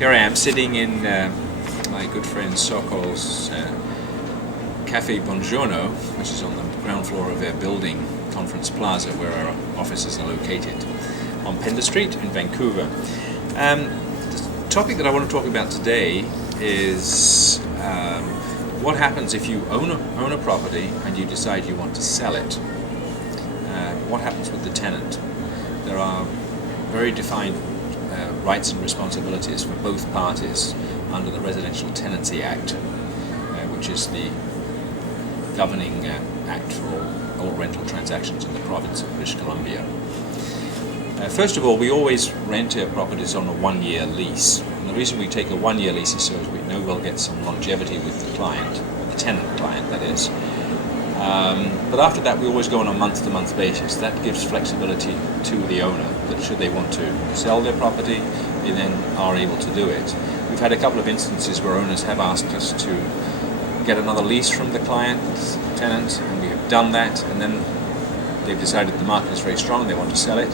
Here I am sitting in my good friend Sokol's Cafe Buongiorno, which is on the ground floor of their building, Conference Plaza, where our offices are located, on Pender Street in Vancouver. The topic that I want to talk about today is what happens if you own a property and you decide you want to sell it. What happens with the tenant? There are very defined rights and responsibilities for both parties under the Residential Tenancy Act, which is the governing act for all rental transactions in the province of British Columbia. First of all, we always rent our properties on a one-year lease. And the reason we take a one-year lease is so as we know we'll get some longevity with the client, or the tenant client, that is. But after that, we always go on a month-to-month basis. That gives flexibility to the owner, that should they want to sell their property, they then are able to do it. We've had a couple of instances where owners have asked us to get another lease from the tenant, and we have done that, and then they've decided the market is very strong, they want to sell it.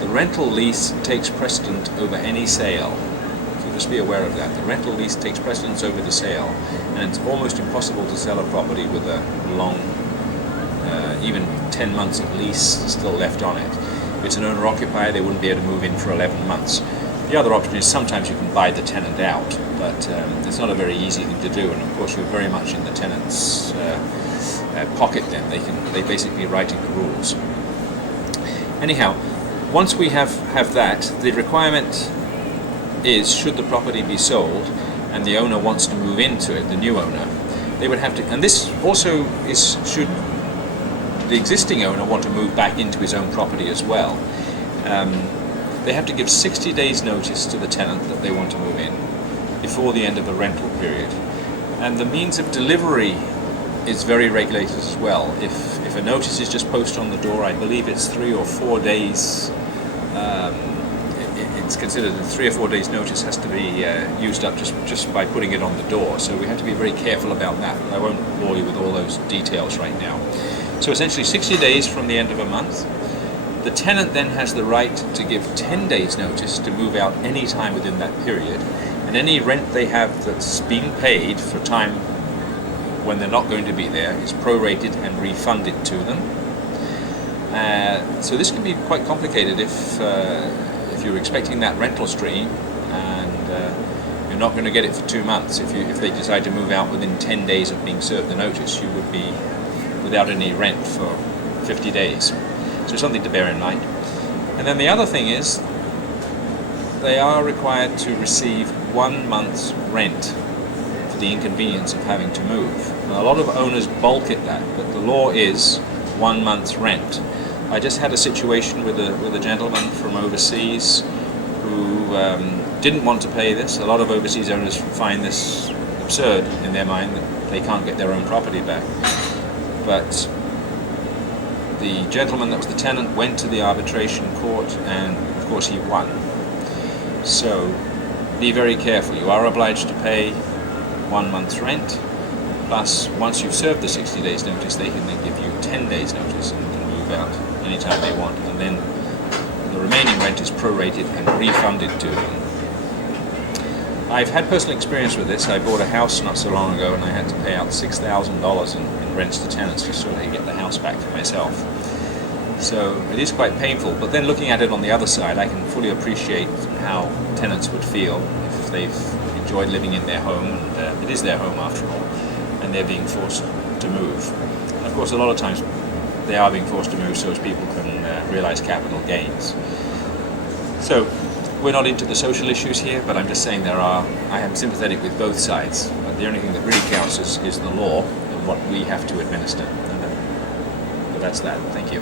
The rental lease takes precedent over any sale. So just be aware of that. The rental lease takes precedence over the sale, and it's almost impossible to sell a property with a long, even 10 months of lease still left on it. If it's an owner-occupier, they wouldn't be able to move in for 11 months. The other option is sometimes you can buy the tenant out, but it's not a very easy thing to do, and of course you're very much in the tenant's pocket then. They're basically writing the rules. Anyhow, once we have that, the requirement is, should the property be sold and the owner wants to move into it, the new owner, they would have to, and this also is, should the existing owner want to move back into his own property as well, they have to give 60 days notice to the tenant that they want to move in before the end of the rental period. And the means of delivery is very regulated as well. If a notice is just posted on the door, I believe it's 3 or 4 days, it's considered that 3 or 4 days notice has to be used up just by putting it on the door. So we have to be very careful about that. I won't bore you with all those details right now. So essentially 60 days from the end of a month. The tenant then has the right to give 10 days notice to move out any time within that period, and any rent they have that's been paid for time when they're not going to be there is prorated and refunded to them. So this can be quite complicated if you're expecting that rental stream and you're not going to get it for 2 months. If they decide to move out within 10 days of being served the notice, you would be without any rent for 50 days. So something to bear in mind. And then the other thing is, they are required to receive 1 month's rent for the inconvenience of having to move. Now, a lot of owners balk at that, but the law is 1 month's rent. I just had a situation with a gentleman from overseas who didn't want to pay this. A lot of overseas owners find this absurd in their mind, that they can't get their own property back. But the gentleman that was the tenant went to the arbitration court, and of course he won. So be very careful. You are obliged to pay 1 month's rent, plus once you've served the 60 days notice, they can then give you 10 days notice and can move out anytime they want, and then the remaining rent is prorated and refunded to them. I've had personal experience with this. I bought a house not so long ago, and I had to pay out $6,000 in rents to tenants just so I could get the house back for myself. So it is quite painful, but then looking at it on the other side, I can fully appreciate how tenants would feel if they've enjoyed living in their home, and it is their home after all, and they're being forced to move. And of course, a lot of times they are being forced to move so as people can realize capital gains. So we're not into the social issues here, but I'm just saying I am sympathetic with both sides, but the only thing that really counts is the law and what we have to administer. But that's that. Thank you.